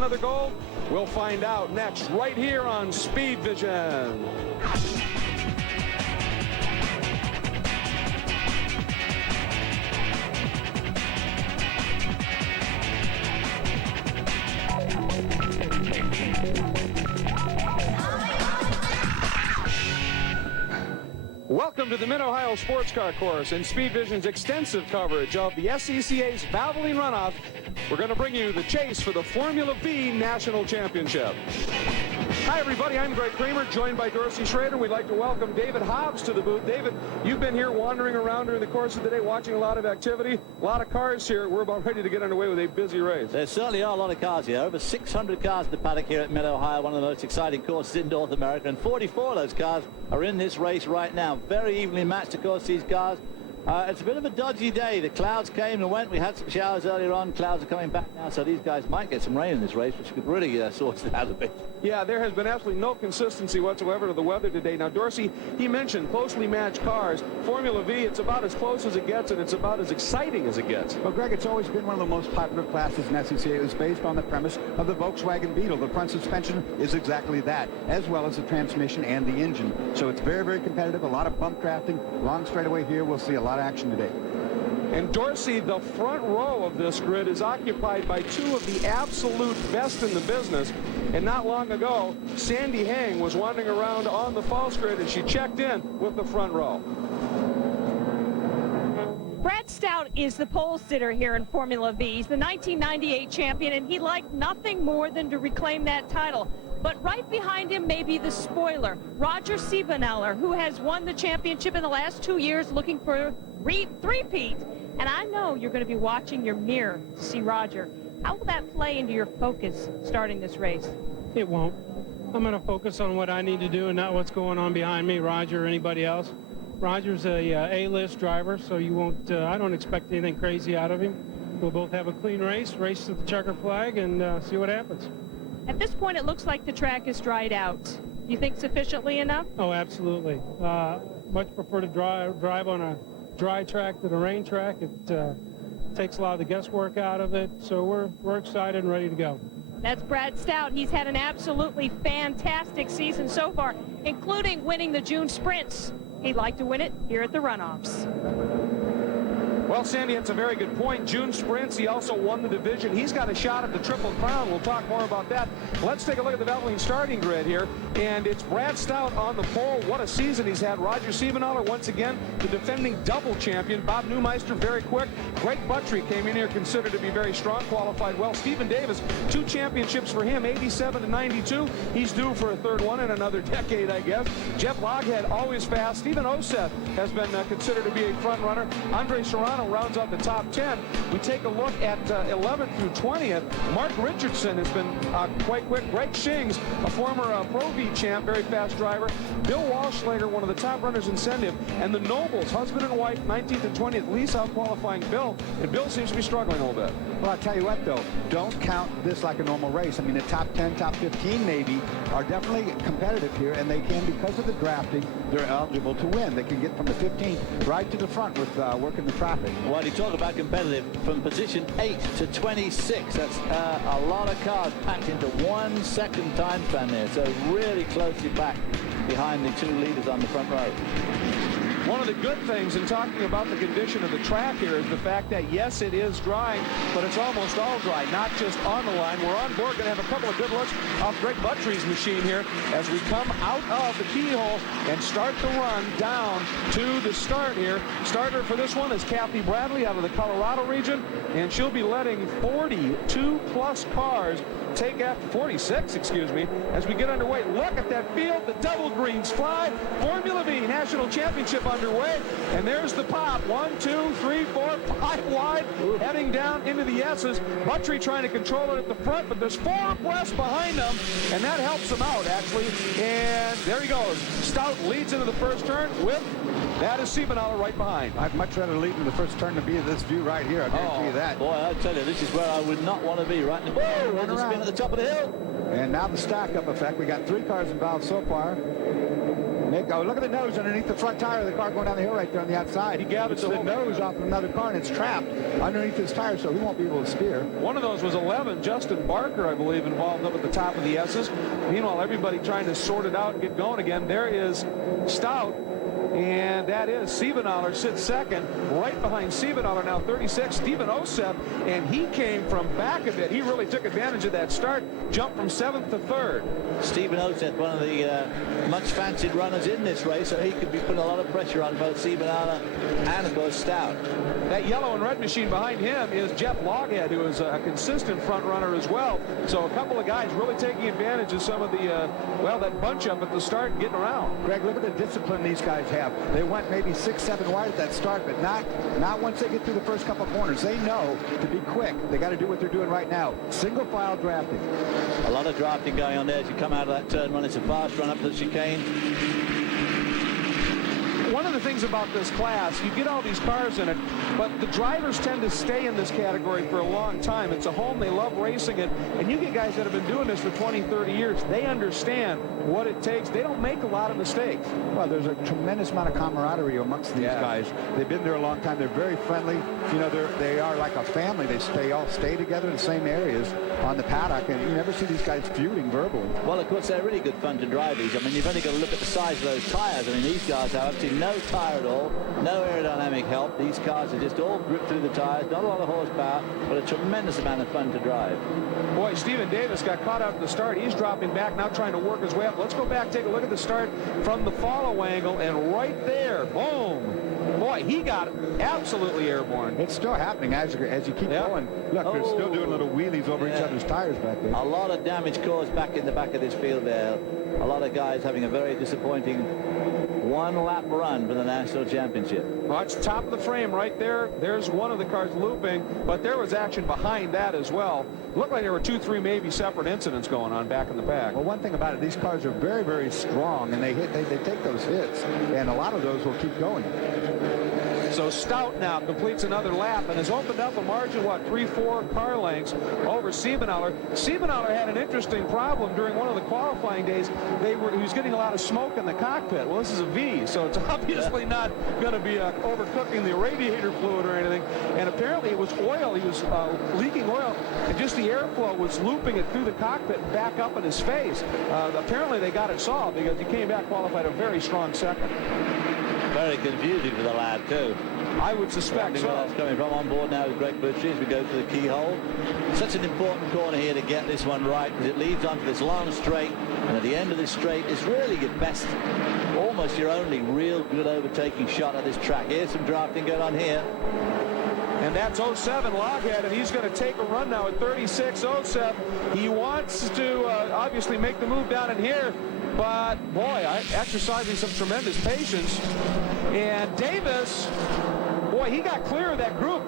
another gold? We'll find out next, right here on Speed Vision. Welcome to the Mid-Ohio Sports Car Course and Speed Vision's extensive coverage of the SCCA's Valvoline Runoff. We're going to bring you the chase for the Formula V National Championship. Hi, everybody. I'm Greg Kramer, joined by Dorsey Schrader. We'd like to welcome David Hobbs to the booth. David, you've been here wandering around during the course of the day, watching a lot of activity, a lot of cars here. We're about ready to get underway with a busy race. There certainly are a lot of cars here. Over 600 cars in the paddock here at Mid-Ohio, one of the most exciting courses in North America, and 44 of those cars are in this race right now. Very evenly matched, of course, these cars. It's a bit of a dodgy day. The clouds came and went. We had some showers earlier on. Clouds are coming back now, so these guys might get some rain in this race, which could really sort it out a bit. Yeah, there has been absolutely no consistency whatsoever to the weather today. Now, Dorsey, he mentioned closely matched cars. Formula V, it's about as close as it gets, and it's about as exciting as it gets. Well, Greg, it's always been one of the most popular classes in SCCA. It was based on the premise of the Volkswagen Beetle. The front suspension is exactly that, as well as the transmission and the engine. So it's very, very competitive. A lot of bump drafting. Long straightaway here. We'll see a lot of action today. And Dorsey, the front row of this grid is occupied by two of the absolute best in the business. And not long ago, Sandy Hang was wandering around on the false grid, and she checked in with the front row. Brad Stout is the pole sitter here in Formula V. He's the 1998 champion, and he'd like nothing more than to reclaim that title. But right behind him may be the spoiler, Roger Siebeneller, who has won the championship in the last 2 years, looking for a three-peat. And I know you're going to be watching your mirror to see Roger. How will that play into your focus starting this race? It won't. I'm going to focus on what I need to do and not what's going on behind me, Roger or anybody else. Roger's a A-list driver, so you won't. I don't expect anything crazy out of him. We'll both have a clean race to the checker flag, and see what happens. At this point, it looks like the track is dried out. Do you think sufficiently enough? Oh, absolutely. Much prefer to drive on a dry track than a rain track. It takes a lot of the guesswork out of it, so we're excited and ready to go. That's Brad Stout. He's had an absolutely fantastic season so far, including winning the June sprints. He'd like to win it here at the Runoffs. Well, Sandy, that's a very good point. June sprints, he also won the division. He's got a shot at the Triple Crown. We'll talk more about that. Let's take a look at the Valvoline starting grid here. And it's Brad Stout on the pole. What a season he's had. Roger Siebeneller, once again, the defending double champion. Bob Neumeister, very quick. Greg Buttry came in here considered to be very strong, qualified well. Stephen Davis, 2 championships for him, 87 to 92. He's due for a third one in another decade, I guess. Jeff Loghead, always fast. Stephen Oseth has been considered to be a front runner. Andre Serrano rounds out the top 10. We take a look at 11th through 20th. Mark Richardson has been quite quick. Greg Shings, a former Pro V champ, very fast driver. Bill Walschlager, one of the top runners in Sendiv. And the Nobles, husband and wife, 19th and 20th, least out qualifying Bill. And Bill seems to be struggling a little bit. Well, I'll tell you what, though, don't count this like a normal race. I mean, the top 10, top 15 maybe are definitely competitive here, and they can, because of the drafting, they're eligible to win. They can get from the 15th right to the front with working the traffic. Well, you talk about competitive, from position 8 to 26. That's a lot of cars packed into 1 second time span there. So really closely packed behind the 2 leaders on the front row. One of the good things in talking about the condition of the track here is the fact that, yes, it is drying, but it's almost all dry, not just on the line. We're on board, going to have a couple of good looks off Greg Buttry's machine here as we come out of the keyhole and start the run down to the start here. Starter for this one is Kathy Bradley out of the Colorado region, and she'll be letting 42-plus cars take after 46, excuse me, as we get underway. Look at that field. The double greens fly. Formula V National Championship underway. And there's the pop. 1, 2, 3, 4, 5 wide, heading down into the S's. Buttry trying to control it at the front, but there's 4 abreast behind them, and that helps him out, actually. And there he goes. Stout leads into the first turn with, that is Siebeneller right behind. I'd much rather lead in the first turn than be in this view right here. I guarantee you that. Boy, I tell you, this is where I would not want to be, right in the Run around at the top of the hill. And now the stack-up effect. We got 3 cars involved so far. Oh, look at the nose underneath the front tire of the car going down the hill right there on the outside. He gathered it's the the whole nose off of another car, and it's trapped underneath his tire, so he won't be able to steer. One of those was 11, Justin Barker, I believe, involved up at the top of the S's. Meanwhile, everybody trying to sort it out and get going again. There is Stout, and that is Siebenthaler sits second. Right behind Siebenthaler now 36, Stephen Osep, and he came from back a bit. He really took advantage of that start, jumped from 7th to 3rd. Stephen Osep, one of the much fancied runners in this race, so he could be putting a lot of pressure on both Siebenthaler and, of course, Stout. That yellow and red machine behind him is Jeff Loghead, who is a consistent front runner as well. So a couple of guys really taking advantage of some of the, that bunch up at the start and getting around. Greg, look at the discipline these guys have. They went maybe 6-7 wide at that start, but not once they get through the first couple corners. They know to be quick. They got to do what they're doing right now. Single file drafting. A lot of drafting going on there as you come out of that turn run. It's a fast run up to the chicane. One of the things about this class, you get all these cars in it, but the drivers tend to stay in this category for a long time. It's a home. They love racing it. And you get guys that have been doing this for 20, 30 years. They understand what it takes. They don't make a lot of mistakes. Well, there's a tremendous amount of camaraderie amongst these guys. They've been there a long time. They're very friendly. You know, they are like a family. They all stay together in the same areas on the paddock, and you never see these guys feuding verbally. Well, of course, they're really good fun to drive these. I mean, you've only got to look at the size of those tires. I mean, these guys have absolutely no tire at all, no aerodynamic help. These cars are just all gripped through the tires, not a lot of horsepower, but a tremendous amount of fun to drive. Boy, Stephen Davis got caught out at the start. He's dropping back now, trying to work his way up. Let's go back, take a look at the start from the follow angle, and right there, boom. Boy, he got absolutely airborne. It's still happening as you keep going. Look, they're still doing little wheelies over each other's tires back there. A lot of damage caused back in the back of this field there. A lot of guys having a very disappointing one-lap run for the National Championship. Well, it's top of the frame right there. There's one of the cars looping, but there was action behind that as well. Looked like there were 2, 3 maybe separate incidents going on back in the back. Well, one thing about it, these cars are very, very strong, and they take those hits, and a lot of those will keep going. So Stout now completes another lap and has opened up a margin, 3-4 car lengths over Siebenthaler. Siebenthaler had an interesting problem during one of the qualifying days. He was getting a lot of smoke in the cockpit. Well, this is a V, so it's obviously not going to be overcooking the radiator fluid or anything. And apparently it was oil. He was leaking oil, and just the airflow was looping it through the cockpit and back up in his face. Apparently they got it solved because he came back, qualified a very strong second. Very confusing for the lad, too. I would suspect so. Where that's coming from. On board now with Greg Butchie as we go to the keyhole. Such an important corner here to get this one right, because it leads onto this long straight, and at the end of this straight is really your best, almost your only real good overtaking shot at this track. Here's some drafting going on here. And that's 07 Loghead, and he's going to take a run now at 36. 07. He wants to obviously make the move down in here, but boy, exercising some tremendous patience. And Davis, boy, he got clear of that group.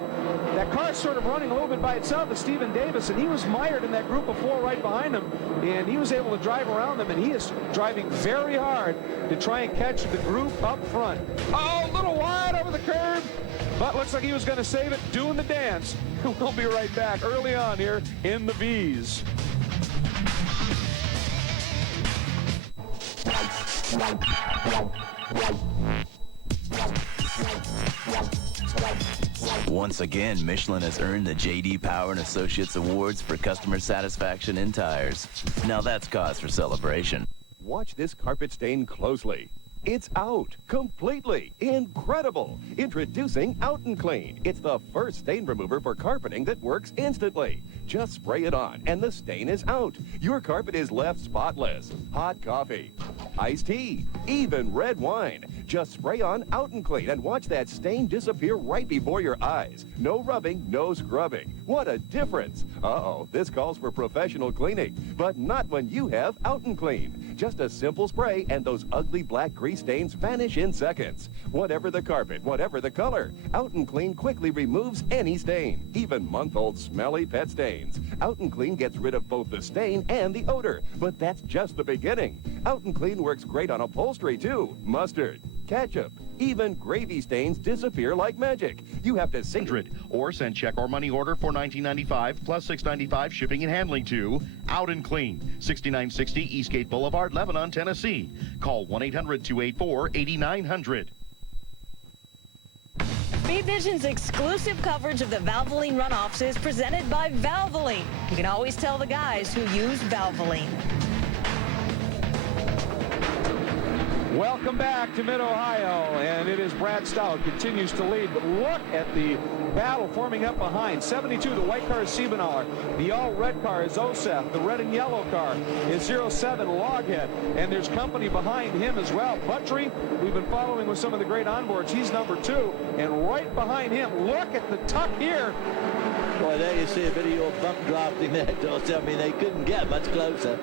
That car's sort of running a little bit by itself with Stephen Davis, and he was mired in that group of 4 right behind him, and he was able to drive around them, and he is driving very hard to try and catch the group up front. Oh, a little wide over the curb, but looks like he was going to save it, doing the dance. We'll be right back early on here in the V's. Once again, Michelin has earned the J.D. Power and Associates Awards for customer satisfaction in tires. Now that's cause for celebration. Watch this carpet stain closely. It's out completely. Incredible. Introducing Out and Clean. It's the first stain remover for carpeting that works instantly. Just spray it on and the stain is out. Your carpet is left spotless. Hot coffee, iced tea, even red wine. Just spray on Out and Clean and watch that stain disappear right before your eyes. No rubbing, no scrubbing. What a difference. Uh-oh, this calls for professional cleaning, but not when you have Out and Clean. Just a simple spray and those ugly black grease stains vanish in seconds. Whatever the carpet, whatever the color, Out and Clean quickly removes any stain, even month-old smelly pet stains. Out and Clean gets rid of both the stain and the odor, but that's just the beginning. Out and Clean works great on upholstery too. Mustard, ketchup, Even gravy stains disappear like magic. You have to sing it. Or send check or money order for $19.95 plus $6.95 shipping and handling to Out and Clean, 6960 Eastgate Boulevard, Lebanon, Tennessee. Call 1-800-284-8900. Speed Vision's exclusive coverage of the Valvoline runoffs is presented by Valvoline. You can always tell the guys who use Valvoline. Welcome back to Mid-Ohio, and it is Brad Stout continues to lead, but look at the battle forming up behind. 72, the white car is Siebenaller. The all-red car is Osef. The red and yellow car is 07 Loghead, and there's company behind him as well. Buttrey, we've been following with some of the great onboards. He's number 2, and right behind him, look at the tuck here. Boy, there you see a bit of your bump drafting there, Dorsey. I mean, they couldn't get much closer.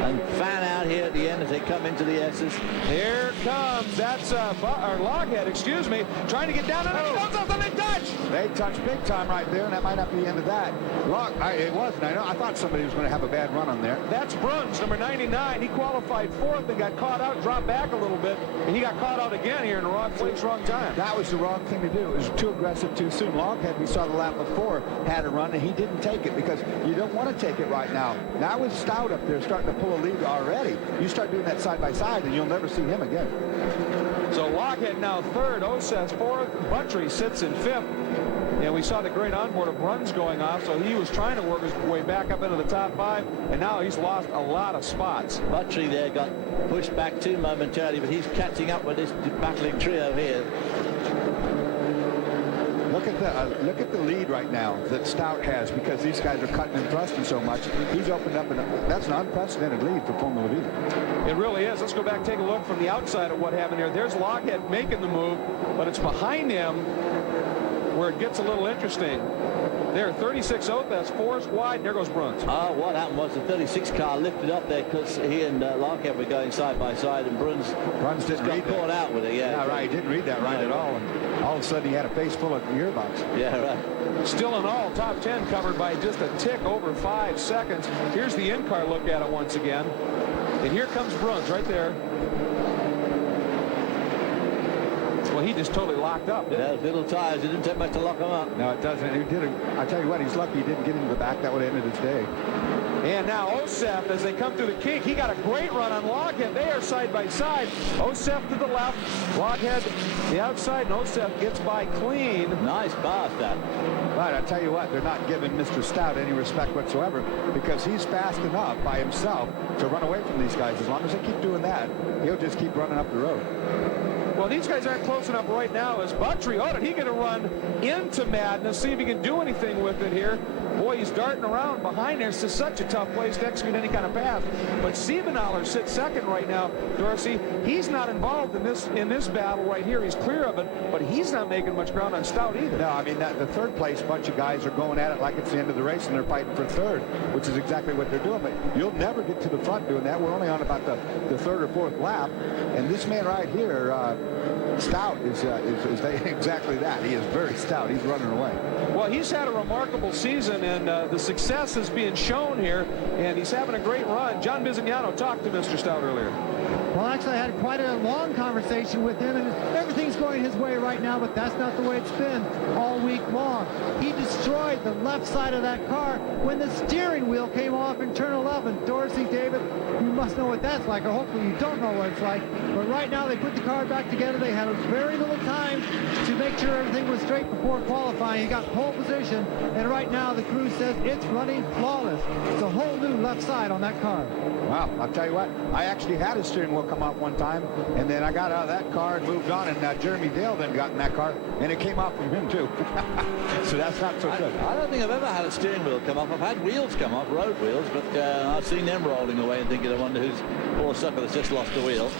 And fan out here at the end as they come into the S's. Here comes, that's Loghead, excuse me, trying to get down, and it goes off, and they touch. They touched big time right there, and that might not be the end of that. It wasn't. I thought somebody was going to have a bad run on there. That's Bruns, number 99. He qualified 4th and got caught out, dropped back a little bit, and he got caught out again here in the wrong place, wrong time. That was the wrong thing to do. It was too aggressive too soon. Loghead, we saw the lap before, had a run, and he didn't take it because you don't want to take it right now. Now with Stout up there starting to pull a lead already, you start doing that side by side, and you'll never see him again. So Loghead now 3rd, Oseth 4th, Buttrey sits in 5th. And we saw the great onboard of runs going off, so he was trying to work his way back up into the top 5, and now he's lost a lot of spots. Buttrey there got pushed back too momentarily, but he's catching up with this battling trio here. Look at the lead right now that Stout has, because these guys are cutting and thrusting so much. He's opened up, that's an unprecedented lead for Formula V. It really is. Let's go back and take a look from the outside of what happened here. There's Loghead making the move, but it's behind him where it gets a little interesting. There, 36 out, that's 4 wide, and there goes Bruns. What happened was the 36 car lifted up there because he and Loghead were going side by side, and Bruns didn't got read caught that. out with it. Yeah, right. He didn't read that right at all. And all of a sudden, he had a face full of gearbox. Yeah, right. Still in all, top 10 covered by just a tick over 5 seconds. Here's the in-car look at it once again. And here comes Bruns right there. Well, he just totally locked up. Yeah, little tires. It didn't take much to lock him up. No, it doesn't. He didn't. I tell you what, he's lucky he didn't get into the back. That would have ended his day. And now Osef, as they come through the kink, he got a great run on Loghead. They are side by side. Osef to the left, Loghead the outside, and Osef gets by clean. Nice pass, that. But I tell you what, they're not giving Mr. Stout any respect whatsoever, because he's fast enough by himself to run away from these guys. As long as they keep doing that, he'll just keep running up the road. Well, these guys aren't close enough right now as Buttrey. Oh, did he get a run into Madness? See if he can do anything with it here. Boy, he's darting around behind there. It's just such a tough place to execute any kind of pass. But Siebenaller sits second right now, Dorsey. He's not involved in this battle right here. He's clear of it, but he's not making much ground on Stout either. No, I mean, the third place bunch of guys are going at it like it's the end of the race, and they're fighting for third, which is exactly what they're doing. But you'll never get to the front doing that. We're only on about the 3rd or 4th lap, and this man right here, Stout, is exactly that. He is very stout. He's running away. Well, he's had a remarkable season, and the success is being shown here, and he's having a great run. John Bizignano talked to Mr. Stout earlier. Well, actually, I had quite a long conversation with him, and everything's going his way right now, but that's not the way it's been all week long. He destroyed the left side of that car when the steering wheel came off in turn 11. Dorsey, David, you must know what that's like, or hopefully you don't know what it's like. But right now, they put the car back together. They had very little time to make sure everything was straight before qualifying. He got pole position, and right now the crew says it's running flawless. It's a whole new left side on that car. Wow, I'll tell you what, I actually had a steering wheel come off one time, and then I got out of that car and moved on, and Jeremy Dale then got in that car, and it came off from him too. So that's not so good. I don't think I've ever had a steering wheel come off. I've had wheels come off, road wheels, but I've seen them rolling away and thinking, I wonder who's poor sucker that's just lost the wheel.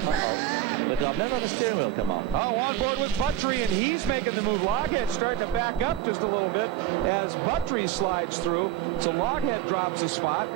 But I've never had a steering wheel come off. Oh, on board with Buttrey, and he's making the move. Loghead starting to back up just a little bit as Buttrey slides through. So Loghead drops a spot.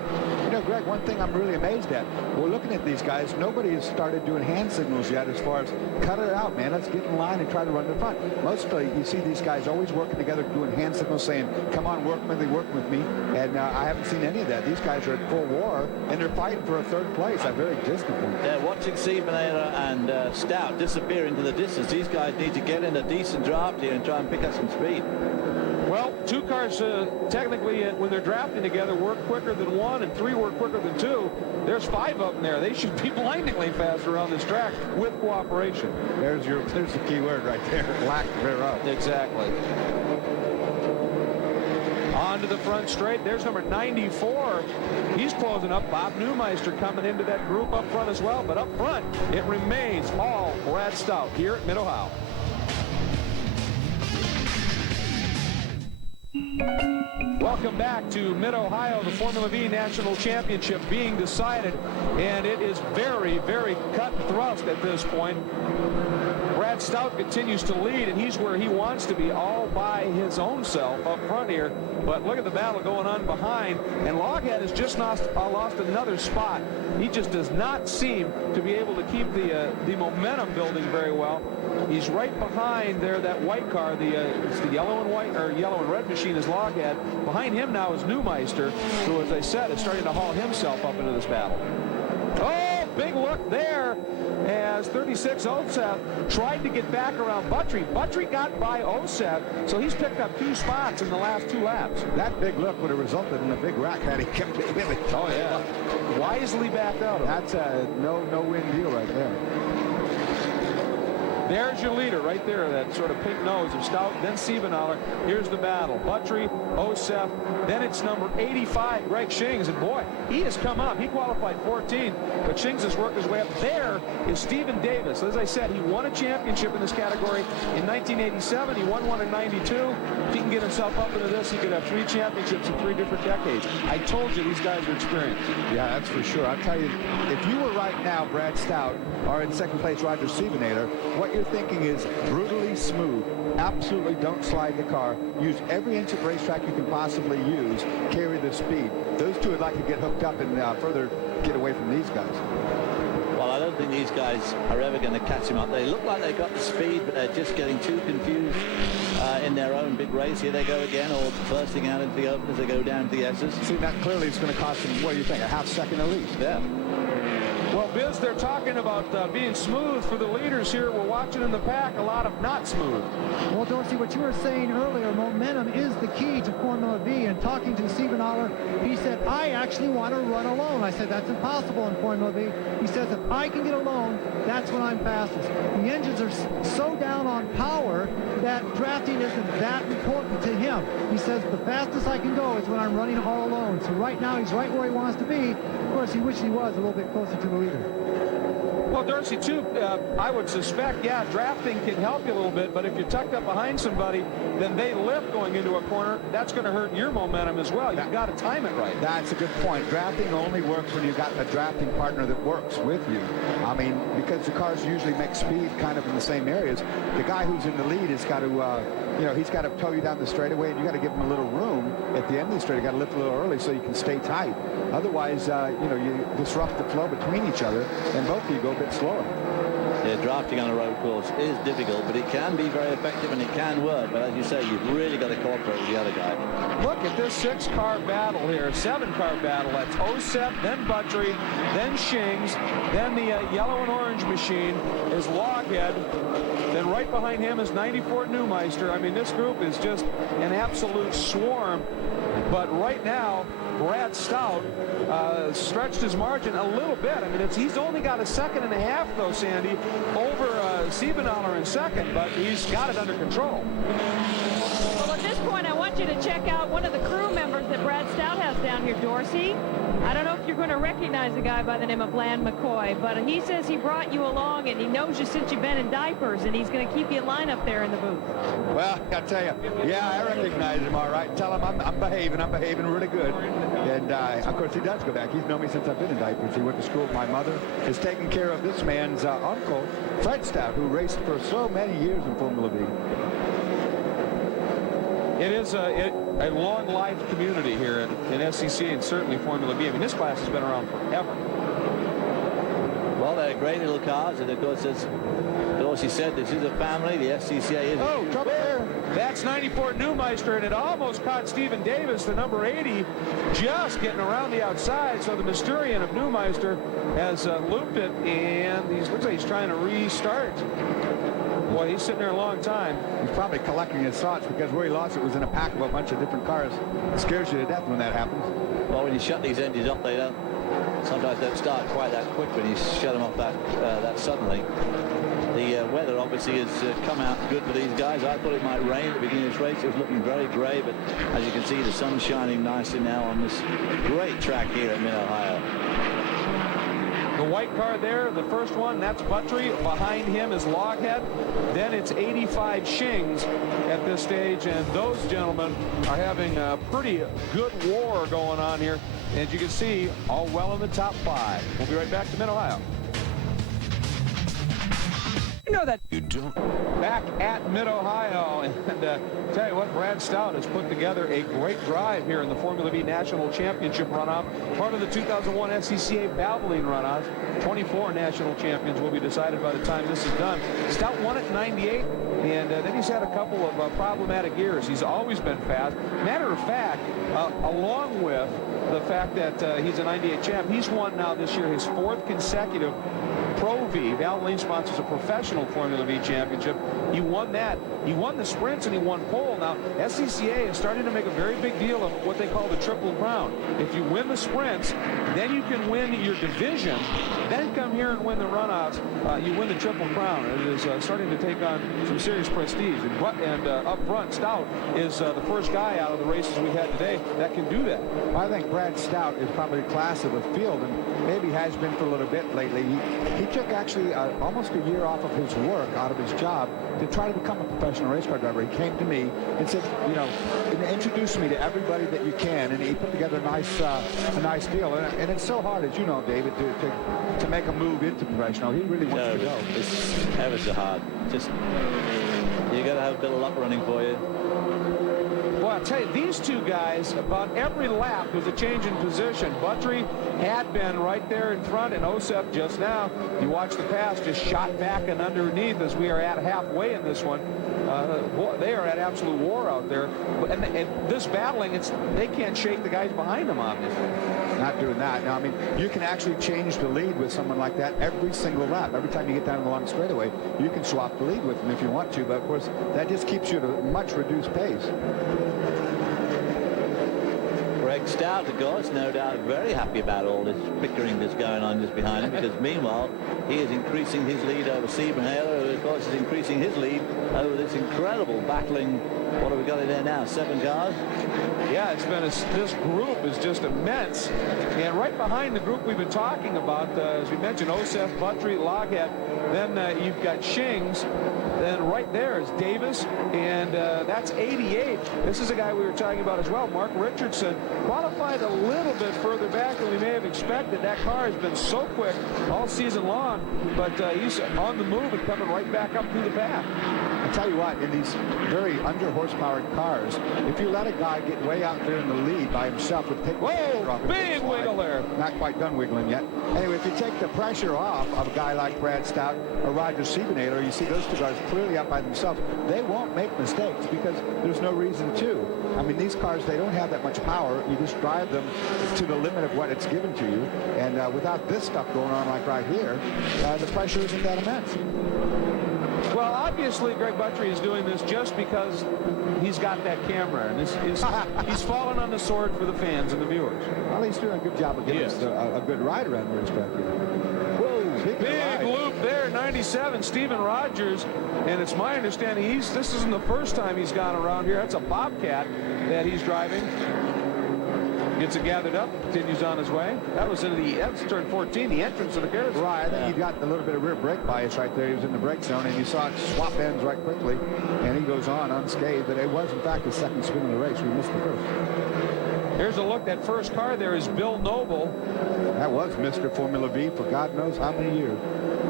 You know, Greg, one thing I'm really amazed at, we're looking at these guys, nobody has started doing hand signals yet as far as cut it out, man. Let's get in line and try to run to the front. Mostly you see these guys always working together, doing hand signals, saying, come on, work with me. And I haven't seen any of that. These guys are at full war, and they're fighting for a 3rd place, a very distant one. Yeah, watching Siebenaller and Stout disappear into the distance. These guys need to get in a decent draft here and try and pick up some speed. Well, two cars technically, when they're drafting together, work quicker than one, and three work quicker than two. There's 5 of them there. They should be blindingly fast around this track with cooperation. There's the key word right there. Lack thereof. Exactly. On to the front straight. There's number 94. He's closing up. Bob Neumeister coming into that group up front as well. But up front, it remains all Brad Stout here at Mid-Ohio. Welcome back to Mid-Ohio, the Formula V National Championship being decided, and it is very, very cut and thrust at this point. Brad Stout continues to lead, and he's where he wants to be, all by his own self up front here. But look at the battle going on behind, and Loghead has just lost another spot. He just does not seem to be able to keep the momentum building very well. He's right behind there, that white car, it's the yellow and white, or yellow and red machine is Loghead. Behind him now is Neumeister, who, as I said, is starting to haul himself up into this battle. Oh, big look there as 36 Osef tried to get back around Buttrey. Buttrey got by Osef, so he's picked up 2 spots in the last 2 laps. That big look would have resulted in a big wreck had he kept it with it. Oh, yeah. Wisely backed out of it. That's a no-win deal right there. There's your leader right there, that sort of pink nose of Stout, then Siebenaler. Here's the battle. Buttrey, Osef, then it's number 85, Greg Shings. And boy, he has come up. He qualified 14, but Shings has worked his way up. There is Stephen Davis. As I said, he won a championship in this category in 1987. He won one in 92. If he can get himself up into this, he could have 3 championships in 3 different decades. I told you these guys are experienced. Yeah, that's for sure. I'll tell you, if you were right now Brad Stout or in second place Roger Siebenaler, what you're thinking is brutally smooth. Absolutely don't slide the car. Use every inch of racetrack you can possibly use. Carry the speed. Those two would like to get hooked up and further get away from these guys. Well, I don't think these guys are ever going to catch him up. They look like they've got the speed, but they're just getting too confused in their own big race. Here they go again, all bursting out into the open as they go down to the S's. See, that clearly is going to cost them, what do you think, a half second at least? Yeah. Well, Biz, they're talking about being smooth for the leaders here. We're watching in the pack a lot of not smooth. Well, Dorsey, what you were saying earlier, momentum is the key to Formula V. And talking to Siebenaler, he said, I actually want to run alone. I said, that's impossible in Formula V. He says, if I can get alone, that's when I'm fastest. The engines are so down on power that drafting isn't that important to him. He says, the fastest I can go is when I'm running all alone. So right now, he's right where he wants to be. Of course, he wishes he was a little bit closer to the leader. Well, Dorsey, too, I would suspect, yeah, drafting can help you a little bit, but if you're tucked up behind somebody, then they lift going into a corner. That's going to hurt your momentum as well. You've got to time it right. That's a good point. Drafting only works when you've got a drafting partner that works with you. I mean, because the cars usually make speed kind of in the same areas. The guy who's in the lead has got to, he's got to tow you down the straightaway, and you got to give him a little room at the end of the straight. You got to lift a little early so you can stay tight. Otherwise, you disrupt the flow between each other, and both of you go a bit slower. Yeah, drafting on a road course is difficult, but it can be very effective and it can work. But as you say, you've really got to cooperate with the other guy. Look at this 6-car battle here, 7-car battle. That's Osef, then Buttrey, then Shings, then the yellow and orange machine is Loghead. Then right behind him is 94 Neumeister. I mean, this group is just an absolute swarm. But right now, Brad Stout stretched his margin a little bit. I mean, he's only got a second and a half, though, Sandy, over Siebenaler in second, but he's got it under control. Well, at this point, I want you to check out one of the crew members that Brad Stout has down here, Dorsey. I don't know if you're going to recognize a guy by the name of Bland McCoy, but he says he brought you along, and he knows you since you've been in diapers, and he's going to keep you in line up there in the booth. Well, I tell you, yeah, I recognize him all right. Tell him I'm behaving really good. And, of course, he does go back. He's known me since I've been in diapers. He went to school with my mother. Is taking care of this man's uncle, Fred Stout, who raced for so many years in Formula V. It is a long life community here in SCCA and certainly Formula V. I mean, this class has been around forever. Well, they're great little cars, and of course, as Dorsey said, this is a family. The SCCA is. Oh, trouble there. That's 94 Neumeister, and it almost caught Stephen Davis, the number 80, just getting around the outside. So the Mysterian of Neumeister has looped it, and looks like he's trying to restart. Boy, he's sitting there a long time. He's probably collecting his thoughts because where he lost it was in a pack of a bunch of different cars. It scares you to death when that happens. Well, when you shut these engines off, they sometimes don't start quite that quick when you shut them off that suddenly. The weather obviously has come out good for these guys. I thought it might rain at the beginning of this race. It was looking very grey, but as you can see, the sun's shining nicely now on this great track here at Mid-Ohio. The white car there, the first one, that's Buttry. Behind him is Loghead. Then it's 85 Shings at this stage, and those gentlemen are having a pretty good war going on here. As you can see, all well in the top 5. We'll be right back to Mid-Ohio. You know that you don't. Back at Mid-Ohio, and tell you what, Brad Stout has put together a great drive here in the Formula V National Championship runoff, part of the 2001 SCCA Valvoline runoff. 24 national champions will be decided by the time this is done. Stout won it in 98, and then he's had a couple of problematic years. He's always been fast. Matter of fact, along with the fact that he's a 98 champ, he's won now this year his 4th consecutive Pro V. Valvoline sponsors a professional Formula V championship. He won that. He won the sprints and he won pole. Now, SCCA is starting to make a very big deal of what they call the Triple Crown. If you win the sprints, then you can win your division, then come here and win the runoffs. You win the Triple Crown. It is starting to take on some serious prestige. And up front, Stout is the first guy out of the races we had today that can do that. I think Brad Stout is probably the class of the field, and maybe has been for a little bit lately. He took actually almost a year off of his work, out of his job, to try to become a professional race car driver. He came to me and said, you know, introduce me to everybody that you can, and he put together a nice deal. And it's so hard, as you know, David, to make a move into professional. He really wants to go. It's ever so hard. Just you got to have a bit of luck running for you. Well, I'll tell you, these two guys, about every lap was a change in position. Buttry had been right there in front, and Osef just now, you watch the pass, just shot back and underneath as we are at halfway in this one. Boy, they are at absolute war out there. And this battling, they can't shake the guys behind them, obviously. Not doing that. Now, I mean, you can actually change the lead with someone like that every single lap. Every time you get down the long straightaway, you can swap the lead with them if you want to. But, of course, that just keeps you at a much reduced pace. Greg Stout, of course, no doubt very happy about all this bickering that's going on just behind him, because meanwhile he is increasing his lead over Siebenhaler, who of course is increasing his lead over this incredible battling. What have we got in there now? 7 cars? Yeah, it's been this group is just immense. And right behind the group we've been talking about, as we mentioned, Osef, Buttry, Loghead. Then you've got Shings. Then right there is Davis, and that's 88. This is a guy we were talking about as well, Mark Richardson, qualified a little bit further back than we may have expected. That car has been so quick all season long, but he's on the move and coming right back up through the path. I'll tell you what, in these very under-horsepowered cars, if you let a guy get way out there in the lead by himself, would take big wiggle there. Not quite done wiggling yet. Anyway, if you take the pressure off of a guy like Brad Stout or Roger Siebenhaler, you see those two guys clearly up by themselves. They won't make mistakes because there's no reason to. I mean, these cars, they don't have that much power. You just drive them to the limit of what it's given to you. And without this stuff going on like right here, the pressure isn't that immense. Well, obviously, Greg Buttry is doing this just because he's got that camera, and he's fallen on the sword for the fans and the viewers. Well, he's doing a good job of giving us a good ride around the racetrack here. Whoa, big loop there, 97, Steven Rogers, and it's my understanding this isn't the first time he's gone around here. That's a Bobcat that he's driving. Gets it gathered up, continues on his way. That was that's turn 14, the entrance of the garage. Right, I think he got a little bit of rear brake bias right there. He was in the brake zone, and you saw it swap ends right quickly, and he goes on unscathed. But it was, in fact, his second spin of the race. We missed the first. Here's a look. That first car there is Bill Noble. That was Mr. Formula V for God knows how many years.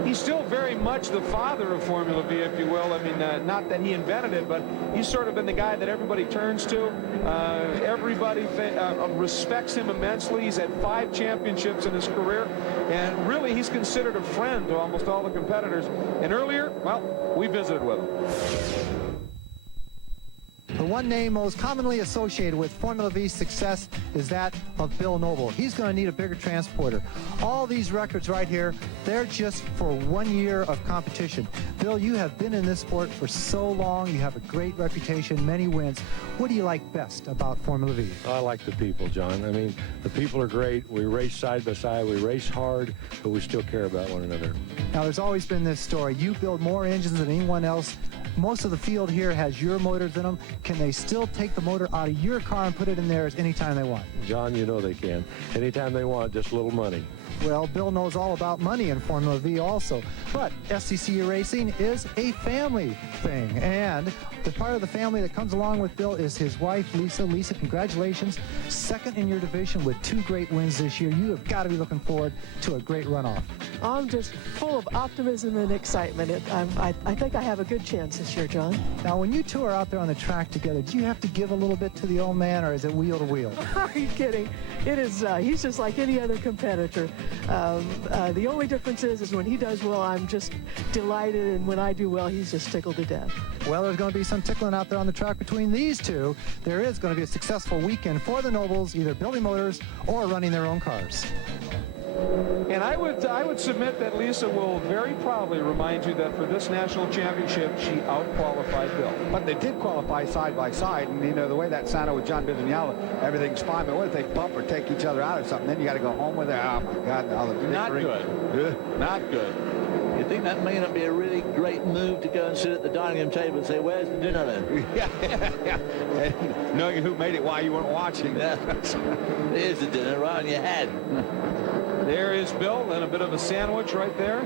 He's still very much the father of Formula V, if you will. I mean, not that he invented it, but he's sort of been the guy that everybody turns to. Everybody respects him immensely. He's had 5 championships in his career, and really he's considered a friend to almost all the competitors. And earlier, well, we visited with him. one name most commonly associated with Formula V's success is that of Bill Noble. He's going to need a bigger transporter. All these records right here, they're just for 1 year of competition. Bill, you have been in this sport for so long. You have a great reputation, many wins. What do you like best about Formula V? I like the people, John. I mean, the people are great. We race side by side. We race hard, but we still care about one another. Now, there's always been this story. You build more engines than anyone else. Most of the field here has your motors in them. Can they still take the motor out of your car and put it in theirs anytime they want? John, you know they can. Anytime they want, just a little money. Well, Bill knows all about money in Formula V also. But SCCU Racing is a family thing. And the part of the family that comes along with Bill is his wife, Lisa. Lisa, congratulations. Second in your division with 2 great wins this year. You have got to be looking forward to a great runoff. I'm just full of optimism and excitement. I think I have a good chance this year, John. Now, when you two are out there on the track together, do you have to give a little bit to the old man, or is it wheel to wheel? Are you kidding? It is. He's just like any other competitor. The only difference is when he does well, I'm just delighted, and when I do well, he's just tickled to death. Well, there's going to be some tickling out there on the track between these two. There is going to be a successful weekend for the Nobles, either building motors or running their own cars. And I would submit that Lisa will very proudly remind you that for this national championship, she out-qualified Bill. But they did qualify side by side, and you know the way that sounded with John Bizignano, everything's fine. But what if they bump or take each other out or something? Then you got to go home with it. Oh my God! Not good. Not good. You think that may not be a really great move to go and sit at the dining room table and say, "Where's the dinner then?" Yeah. And knowing who made it while you weren't watching. Yeah. Here's the dinner right on your head. There is Bill, and a bit of a sandwich right there.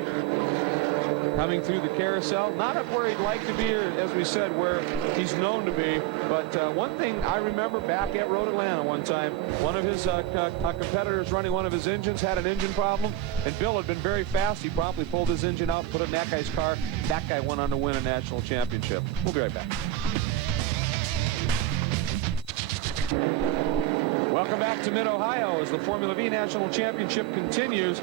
Coming through the carousel. Not up where he'd like to be, or as we said, where he's known to be. But one thing I remember back at Road Atlanta one time, one of his competitors running one of his engines had an engine problem, and Bill had been very fast. He promptly pulled his engine out, put it in that guy's car. That guy went on to win a national championship. We'll be right back. Welcome back to Mid-Ohio as the Formula V National Championship continues.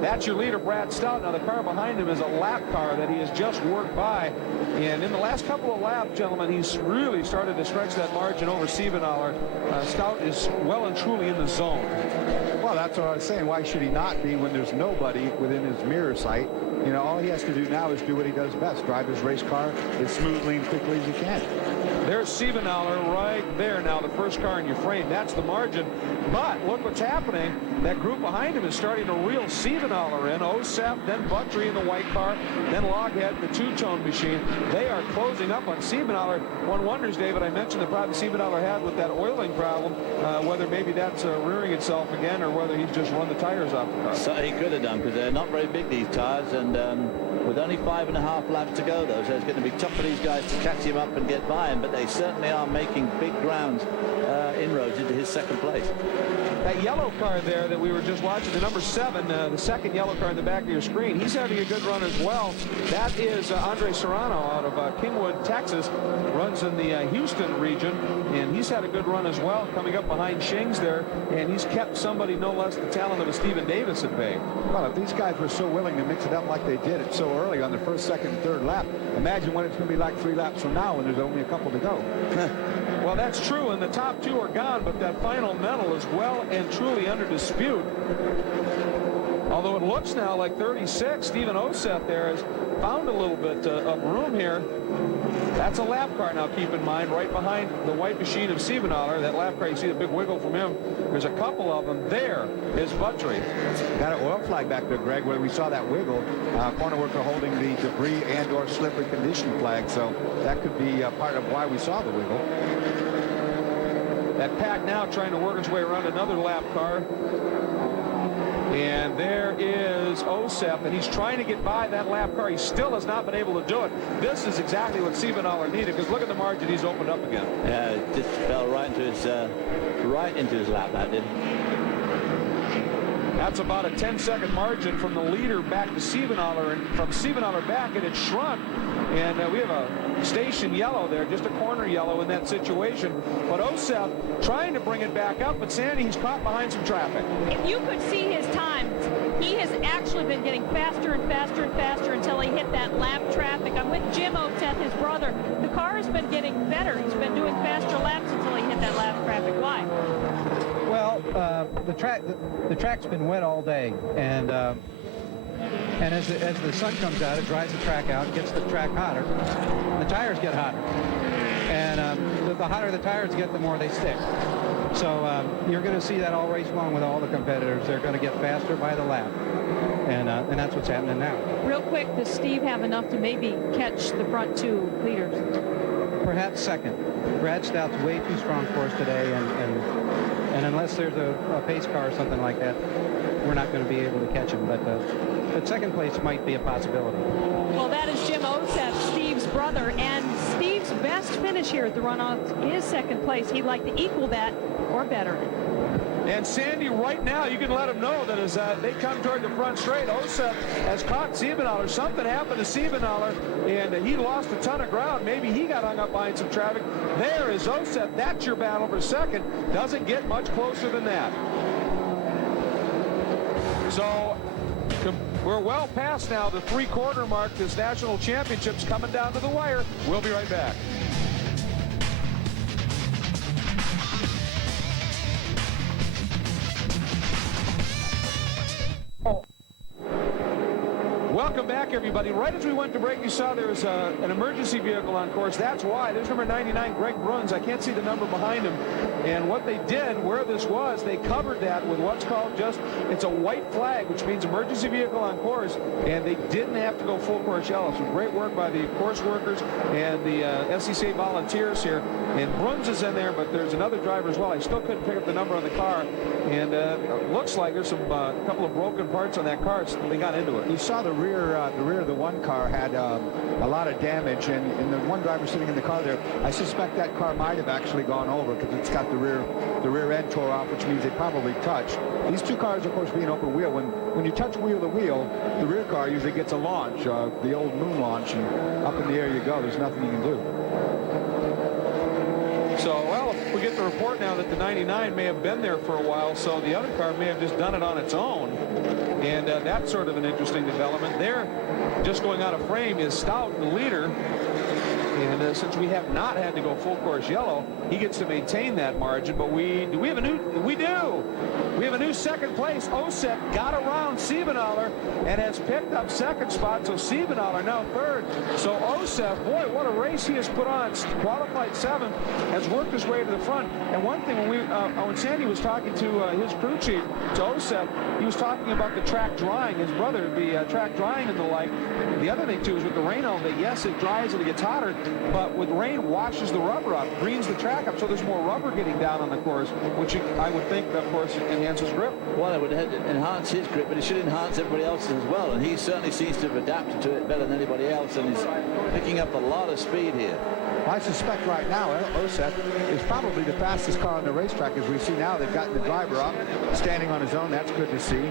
That's your leader, Brad Stout. Now, the car behind him is a lap car that he has just worked by. And in the last couple of laps, gentlemen, he's really started to stretch that margin over Siebenthaler. Stout is well and truly in the zone. Well, that's what I was saying. Why should he not be when there's nobody within his mirror sight? You know, all he has to do now is do what he does best, drive his race car as smoothly and quickly as he can. There's Siebenthaler right there now, the first car in your frame. That's the margin. But look what's happening. That group behind him is starting to reel Siebenthaler in. Osep, then Buttry in the white car, then Loghead, the two-tone machine. They are closing up on Siebenthaler. One wonders, David, I mentioned the problem Siebenthaler had with that oiling problem, whether maybe that's rearing itself again or whether he's just run the tires off the car. So he could have done, because they're not very big, these tires, and with only 5.5 laps to go, though, so it's going to be tough for these guys to catch him up and get by him, but they certainly are making big grounds, inroads into his second place. That yellow car there that we were just watching, the number 7, the second yellow car in the back of your screen, he's having a good run as well. That is Andre Serrano out of Kingwood, Texas, runs in the Houston region, and he's had a good run as well, coming up behind Shings there, and he's kept somebody no less the talent of a Stephen Davis at bay. Well, if these guys were so willing to mix it up like they did it so early on the first, second, and third lap, imagine what it's going to be like 3 laps from now when there's only a couple to go. Well, that's true, and the top 2 are gone, but that final medal is well and truly under dispute. Although it looks now like 36, Stephen Oseth there has found a little bit of room here. That's a lap car now, keep in mind, right behind the white machine of Siebenthaler. That lap car, you see the big wiggle from him. There's a couple of them. There is Buttry. Got an oil flag back there, Greg, where we saw that wiggle. Corner worker holding the debris and or slippery condition flag, so that could be part of why we saw the wiggle. That pack now trying to work its way around another lap car. And there is Osep, and he's trying to get by that lap car. He still has not been able to do it. This is exactly what Siebenthaler needed, because look at the margin he's opened up again. Yeah, it just fell right into his lap, that did. That's about a 10-second margin from the leader back to Siebenthaler, and from Siebenthaler back, it had shrunk. And we have a station yellow there, just a corner yellow in that situation. But Osep trying to bring it back up, but Sandy, he's caught behind some traffic. If you could see his time, he has actually been getting faster and faster and faster until he hit that lap traffic. I'm with Jim Oates, his brother. The car has been getting better. He's been doing faster laps until he hit that lap traffic. Why? Well, the track's been wet all day, and as the sun comes out, it dries the track out, gets the track hotter. The tires get hotter, and the hotter the tires get, the more they stick. So you're going to see that all race long with all the competitors. They're going to get faster by the lap, and that's what's happening now. Real quick, does Steve have enough to maybe catch the front two leaders? Perhaps second. Brad Stout's way too strong for us today, and unless there's a pace car or something like that, we're not going to be able to catch him. But second place might be a possibility. Well, that is Jim Oates, Steve's brother, and Steve's best finish here at the Runoffs is second place. He'd like to equal that or better. And Sandy, right now, you can let him know that as they come toward the front straight, Oset has caught Siebenaler. Something happened to Siebenaler, and he lost a ton of ground. Maybe he got hung up behind some traffic. There is Oset. That's your battle for second. Doesn't get much closer than that. So we're well past now the three-quarter mark. This national championship's coming down to the wire. We'll be right back. Welcome back, everybody. Right as we went to break, you saw there was an emergency vehicle on course. That's why. There's number 99, Greg Bruns. I can't see the number behind him. And what they did, where this was, they covered that with what's called it's a white flag, which means emergency vehicle on course, and they didn't have to go full course yellow. So great work by the course workers and the SCCA volunteers here. And Bruns is in there, but there's another driver as well. I still couldn't pick up the number on the car. And it looks like there's some couple of broken parts on that car, so they got into it. You saw the rear of the one car had a lot of damage, and the one driver sitting in the car there, I suspect that car might have actually gone over because it's got the rear end tore off, which means they probably touched. These two cars, of course, being open wheel. When you touch wheel to wheel, the rear car usually gets a launch, the old moon launch, and up in the air you go. There's nothing you can do. So, well, we get the report now that the 99 may have been there for a while, so the other car may have just done it on its own. And that's sort of an interesting development. There, just going out of frame, is Stout, the leader. And since we have not had to go full course yellow, he gets to maintain that margin. But we do. We have a new second place. Oset got around Siebenaler and has picked up second spot. So Siebenaler now third. So Oset, boy, what a race he has put on. Qualified seventh, has worked his way to the front. And one thing, when Sandy was talking to his crew chief, to Oset, he was talking about the track drying. His brother, the track drying and the like. The other thing too is with the rain all day, yes, it dries and it gets hotter, but with rain washes the rubber up, greens the track up, so there's more rubber getting down on the course, which I would think, of course, enhances grip. Well, it would enhance his grip, but it should enhance everybody else's as well, and he certainly seems to have adapted to it better than anybody else, and he's picking up a lot of speed here. I suspect right now Oset is probably the fastest car on the racetrack. As we see now, they've gotten the driver up, standing on his own. That's good to see.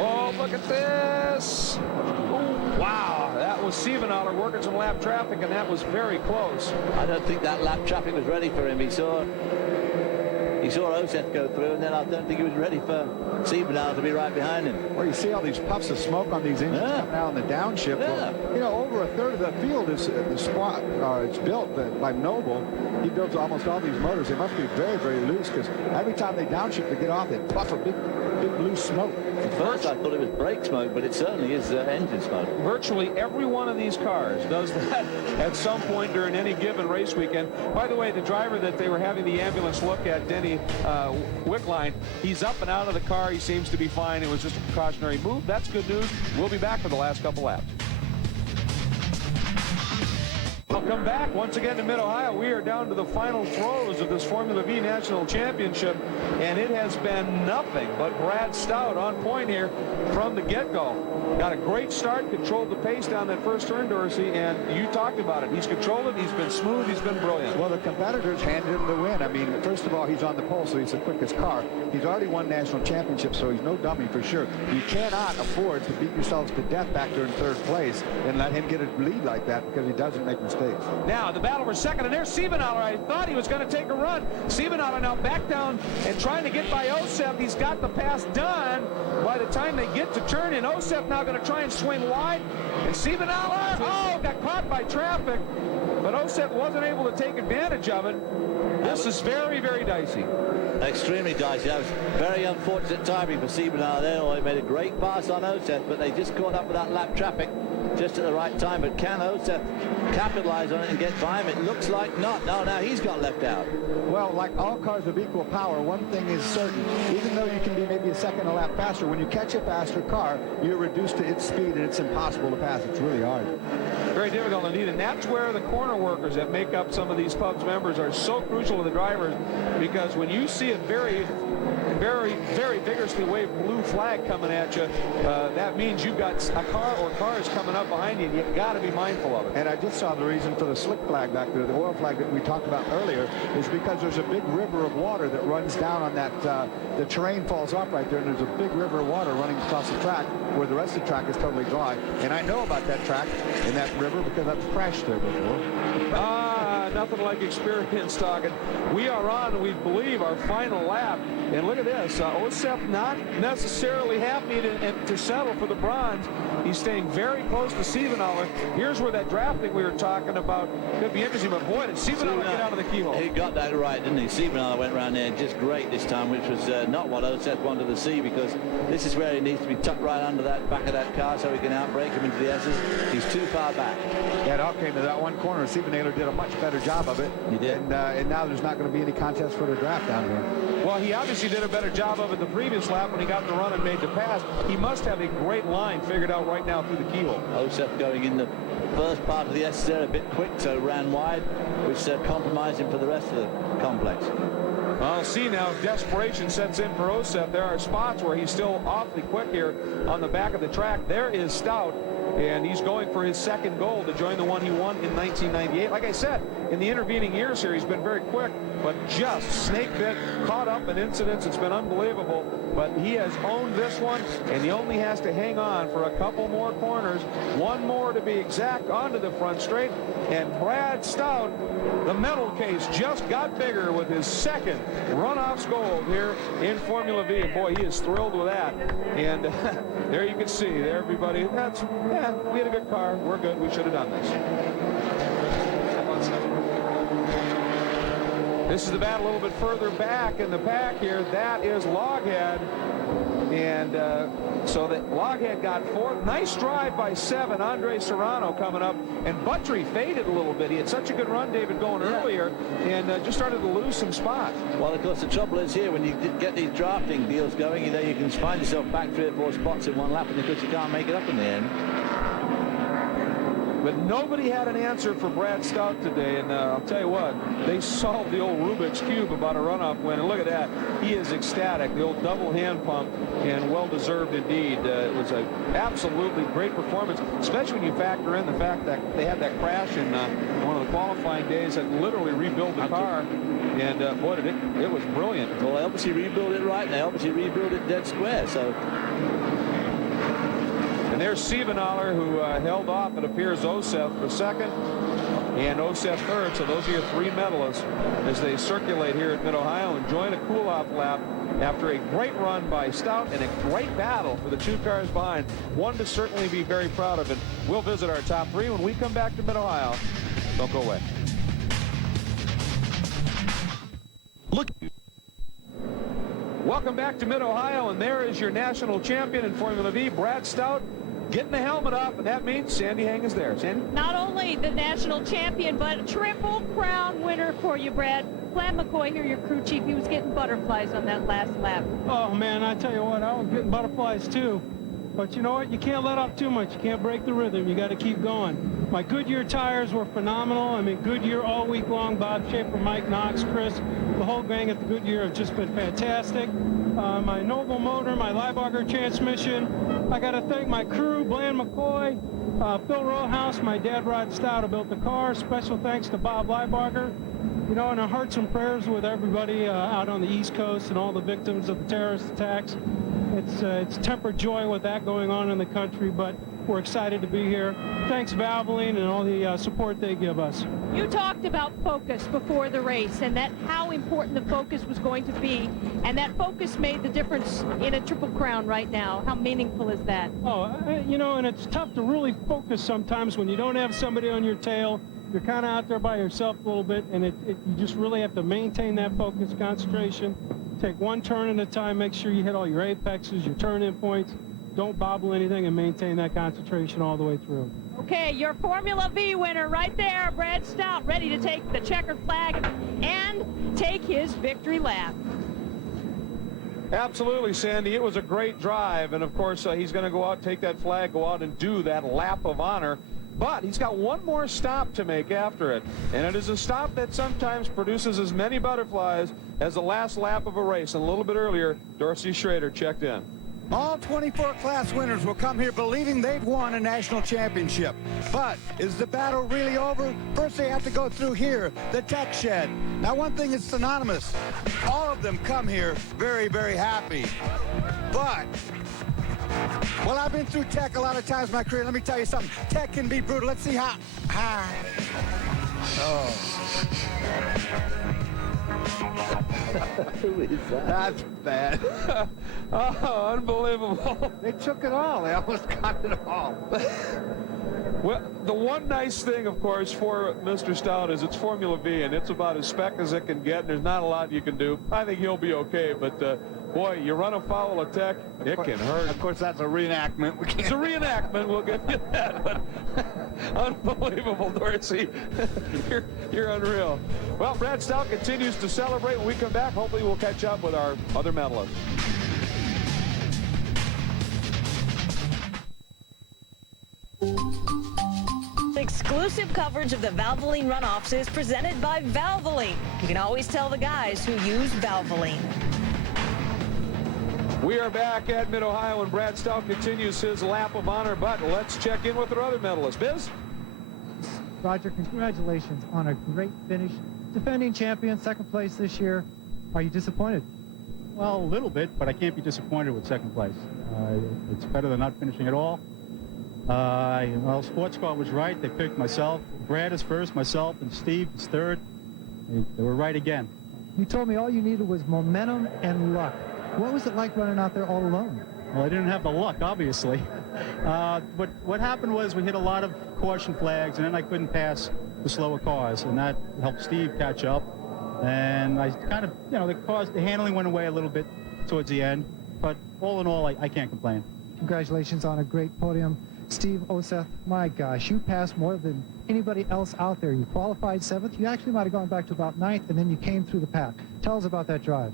Oh, look at this. Oh, wow, that was Siebenaler working some lap traffic, and that was very close. I don't think that lap traffic was ready for him. He saw Oset go through, and then I don't think he was ready for Siebenaler to be right behind him. Well, you see all these puffs of smoke on these engines coming out on the downshift. Yeah. Well, over a third of the field is it's built by Noble. He builds almost all these motors. They must be very, very loose, because every time they downshift to get off, they puff a big loose smoke. At first I thought it was brake smoke, but it certainly is engine smoke. Virtually every one of these cars does that at some point during any given race weekend. By the way, the driver that they were having the ambulance look at, Denny Wickline, he's up and out of the car. He seems to be fine. It was just a precautionary move. That's good news. We'll be back for the last couple laps. Welcome back once again to Mid-Ohio. We are down to the final throes of this Formula V National Championship, and it has been nothing but Brad Stout on point here from the get-go. Got a great start, controlled the pace down that first turn, Dorsey, and you talked about it. He's controlled it, he's been smooth, he's been brilliant. Well, the competitors handed him the win. I mean, first of all, he's on the pole, so he's the quickest car. He's already won national championships, so he's no dummy for sure. You cannot afford to beat yourselves to death back there in third place and let him get a lead like that, because he doesn't make mistakes. days. Now, the battle for second, and there's Siebenaler. I thought he was going to take a run. Siebenaler now back down and trying to get by Osef. He's got the pass done. By the time they get to turn in, Osef now going to try and swing wide. And Siebenaler, got caught by traffic. But Osef wasn't able to take advantage of it. This is very, very dicey. Extremely dicey. That was very unfortunate timing for Siebenaler there. He made a great pass on Osef, but they just caught up with that lap traffic just at the right time. But can Osef capitalize on it and get by him? It looks like not. No, now he's got left out. Well, like all cars of equal power, one thing is certain. Even though you can be maybe a second a lap faster, when you catch a faster car, you're reduced to its speed, and it's impossible to pass. It's really hard. Very difficult indeed, and that's where the corner workers that make up some of these clubs members are so crucial to the drivers, because when you see a very, very vigorously waved blue flag coming at you, that means you've got a car or cars coming up behind you, and you've got to be mindful of it. And I just saw the reason for the slick flag back there, the oil flag that we talked about earlier, is because there's a big river of water that runs down on that, the terrain falls off right there, and there's a big river of water running across the track where the rest of the track is totally dry. And I know about that track and that river because I've crashed there before. Nothing like experience talking. We are on, we believe, our final lap. And look at this. Osef not necessarily happy to settle for the bronze. He's staying very close to Siebenaler. Here's where that drafting we were talking about could be interesting. But boy, did Siebenaler get out of the keyhole. He got that right, didn't he? Siebenaler went around there just great this time, which was not what Osef wanted to see, because this is where he needs to be tucked right under that back of that car so he can outbrake him into the S's. He's too far back. Yeah, it all came to that one corner. Siebenaler did a much better job of it. He did. And now there's not going to be any contest for the draft down here. Well, he obviously did a better job of it the previous lap when he got the run and made the pass. He must have a great line figured out right now through the keyhole. Osef going in the first part of the S there a bit quick, so ran wide, which compromised him for the rest of the complex. I'll see now if desperation sets in for Osef. There are spots where he's still awfully quick here on the back of the track. There is Stout, and he's going for his second gold to join the one he won in 1998. Like I said, in the intervening years here, he's been very quick, but just snake bit, caught up in incidents. It's been unbelievable, but he has owned this one, and he only has to hang on for a couple more corners, one more to be exact, onto the front straight. And Brad Stout, the medal case just got bigger with his second Runoffs gold here in Formula V. And boy, he is thrilled with that. And there you can see, there everybody, we had a good car, we're good, we should have done this. This is the battle a little bit further back in the pack here. That is Loghead. And so that Loghead got fourth. Nice drive by 7. Andre Serrano coming up. And Buttry faded a little bit. He had such a good run, David, going earlier, and just started to lose some spots. Well, of course, the trouble is here, when you get these drafting deals going, you can find yourself back 3 or 4 spots in one lap, and of course you can't make it up in the end. But nobody had an answer for Brad Stout today, and I'll tell you what, they solved the old Rubik's Cube about a runoff win, and look at that. He is ecstatic, the old double hand pump, and well-deserved indeed. It was an absolutely great performance, especially when you factor in the fact that they had that crash in one of the qualifying days that literally rebuilt the car, and boy, it was brilliant. Well, they obviously rebuilt it right, and they obviously rebuilt it dead square, so... And there's Siebenaler, who held off, it appears, Osef for second and Osef third. So those are your 3 medalists as they circulate here at Mid-Ohio and join a cool-off lap after a great run by Stout and a great battle for the 2 cars behind. One to certainly be very proud of. And we'll visit our top 3 when we come back to Mid-Ohio. Don't go away. Look. Welcome back to Mid-Ohio, and there is your national champion in Formula V, Brad Stout, getting the helmet off, and that means Sandy Hang is there. Sandy? Not only the national champion, but a Triple Crown winner for you, Brad. Glenn McCoy here, your crew chief. He was getting butterflies on that last lap. Oh, man, I tell you what, I was getting butterflies, too. But you know what? You can't let up too much. You can't break the rhythm. You got to keep going. My Goodyear tires were phenomenal. I mean, Goodyear all week long. Bob Schaefer, Mike Knox, Chris, the whole gang at the Goodyear have just been fantastic. My Noble motor, my Leibauger transmission. I got to thank my crew, Bland McCoy, Phil Rollhouse, my dad, Rod Stout, who built the car. Special thanks to Bob Leibauger. You know, and our hearts and prayers with everybody out on the East Coast and all the victims of the terrorist attacks. It's tempered joy with that going on in the country, but We're excited to be here. Thanks, Valvoline, and all the support they give us. You talked about focus before the race and that how important the focus was going to be, and that focus made the difference in a Triple Crown right now. How meaningful is that? Oh, you know, and it's tough to really focus sometimes when you don't have somebody on your tail. You're kind of out there by yourself a little bit, and you just really have to maintain that focus, concentration. Take one turn at a time, make sure you hit all your apexes, your turn-in points. Don't bobble anything, and maintain that concentration all the way through. Okay, your Formula V winner right there, Brad Stout, ready to take the checkered flag and take his victory lap. Absolutely, Sandy. It was a great drive, and of course he's going to go out, take that flag, go out and do that lap of honor. But he's got one more stop to make after it, and it is a stop that sometimes produces as many butterflies as the last lap of a race. And a little bit earlier, Dorsey Schrader checked in. All 24 class winners will come here believing they've won a national championship. But is the battle really over? First they have to go through here, the tech shed. Now one thing is synonymous. All of them come here very, very happy. But, well, I've been through tech a lot of times in my career. Let me tell you something. Tech can be brutal. Let's see how. Oh. Who is that? That's bad. Oh, unbelievable. They took it all. They almost got it all. Well, the one nice thing, of course, for Mr. Stout is it's Formula V, and it's about as spec as it can get, and there's not a lot you can do. I think he'll be okay, but boy, you run afoul of tech, it can hurt. Of course, that's a reenactment. It's a reenactment, we'll give you that, but unbelievable, Dorsey. You're unreal. Well, Brad Stout continues to celebrate. When we come back, hopefully we'll catch up with our other medalists. Exclusive coverage of the Valvoline Runoffs is presented by Valvoline. You can always tell the guys who use Valvoline. We are back at Mid-Ohio, and Brad Stout continues his lap of honor, but let's check in with our other medalists. Biz? Roger, congratulations on a great finish. Defending champion, second place this year. Are you disappointed? Well, a little bit, but I can't be disappointed with second place. It's better than not finishing at all. Well, Sports Car was right. They picked myself. Brad is first, myself, and Steve is third. They were right again. You told me all you needed was momentum and luck. What was it like running out there all alone? Well, I didn't have the luck, obviously. But what happened was we hit a lot of caution flags, and then I couldn't pass the slower cars, and that helped Steve catch up. And I kind of, you know, the handling went away a little bit towards the end. But all in all, I can't complain. Congratulations on a great podium. Steve Oseth, my gosh, you passed more than anybody else out there. You qualified 7th. You actually might have gone back to about 9th, and then you came through the pack. Tell us about that drive.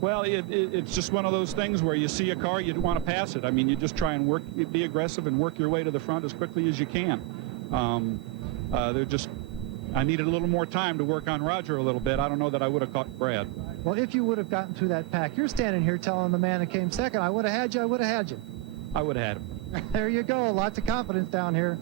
Well, it's just one of those things where you see a car, you want to pass it. I mean, you just try and be aggressive and work your way to the front as quickly as you can. I needed a little more time to work on Roger a little bit. I don't know that I would have caught Brad. Well, if you would have gotten through that pack, you're standing here telling the man that came second, I would have had you, I would have had you. I would have had him. There you go. Lots of confidence down here.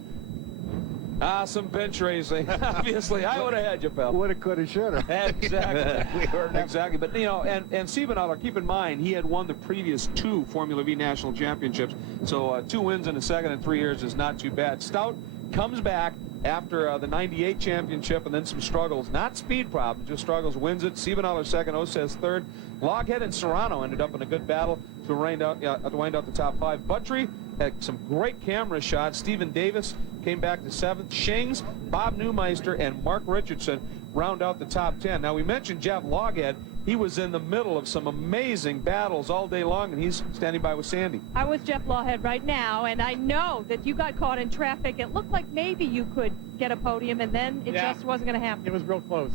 Some bench racing. Obviously, I would have had you, pal. Woulda, coulda, shoulda. Exactly. Exactly. But, you know, and Stephen Aller, keep in mind, he had won the previous 2 Formula V national championships. So 2 wins in the second in 3 years is not too bad. Stout comes back after the 98 championship and then some struggles. Not speed problems, just struggles. Wins it. Stephen Aller second, Oseth third. Loghead and Serrano ended up in a good battle to wind out the top 5. Buttrey had some great camera shots. Stephen Davis came back to 7th. Shings, Bob Neumeister, and Mark Richardson round out the top 10. Now, we mentioned Jeff Loghead. He was in the middle of some amazing battles all day long, and he's standing by with Sandy. I'm with Jeff Lawhead right now, and I know that you got caught in traffic. It looked like maybe you could get a podium, and then it just wasn't going to happen. It was real close.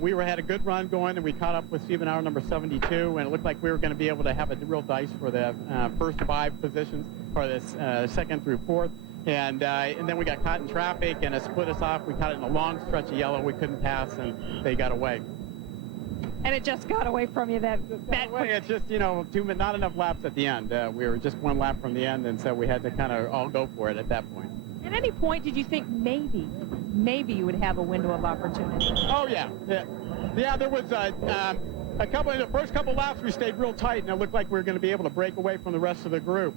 We had a good run going, and we caught up with Stephen Hour number 72, and it looked like we were going to be able to have a real dice for the first 5 positions, or this 2nd through 4th. And then we got caught in traffic, and it split us off. We caught it in a long stretch of yellow. We couldn't pass, and they got away. And it just got away from you that quick. It's just, you know, not enough laps at the end. We were just 1 lap from the end, and so we had to kind of all go for it at that point. At any point, did you think maybe you would have a window of opportunity? Oh, yeah. Yeah, there was, in the first couple laps, we stayed real tight, and it looked like we were going to be able to break away from the rest of the group,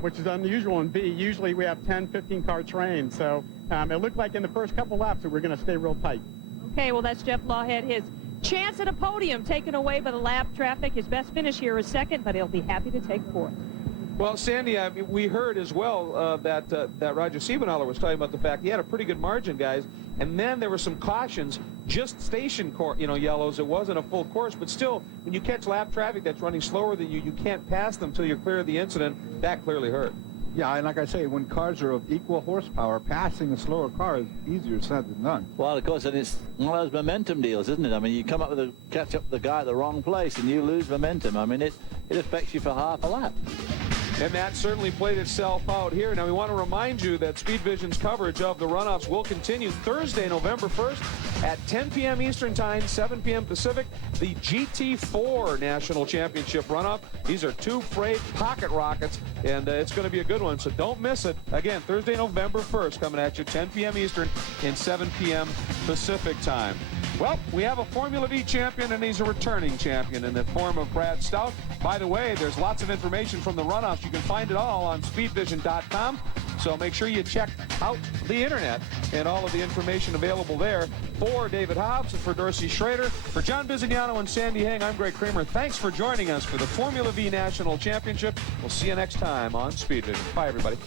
which is unusual in B. Usually we have 10, 15-car train, so it looked like in the first couple laps that we're going to stay real tight. Okay, well, that's Jeff Lawhead. His chance at a podium taken away by the lap traffic. His best finish here is second, but he'll be happy to take fourth. Well, Sandy, I mean, we heard as well that Roger Siebenthaler was talking about the fact he had a pretty good margin, guys, and then there were some cautions, just station yellows. It wasn't a full course, but still, when you catch lap traffic that's running slower than you can't pass them until you're clear of the incident. That clearly hurt. Yeah, and like I say, when cars are of equal horsepower, passing a slower car is easier said than done. Well, of course, and it's one of those momentum deals, isn't it? I mean, you come up with catch up the guy at the wrong place and you lose momentum. I mean, it affects you for half a lap. And that certainly played itself out here. Now, we want to remind you that Speed Vision's coverage of the runoffs will continue Thursday, November 1st at 10 p.m. Eastern Time, 7 p.m. Pacific. The GT4 National Championship runoff. These are two freight pocket rockets, and it's going to be a good one, so don't miss it. Again, Thursday, November 1st, coming at you 10 p.m. Eastern and 7 p.m. Pacific Time. Well, we have a Formula V champion, and he's a returning champion in the form of Brad Stout. By the way, there's lots of information from the runoffs. You can find it all on speedvision.com. So make sure you check out the internet and all of the information available there. For David Hobbs and for Dorsey Schrader, for John Bizignano and Sandy Heng, I'm Greg Kramer. Thanks for joining us for the Formula V National Championship. We'll see you next time on Speed Vision. Bye, everybody.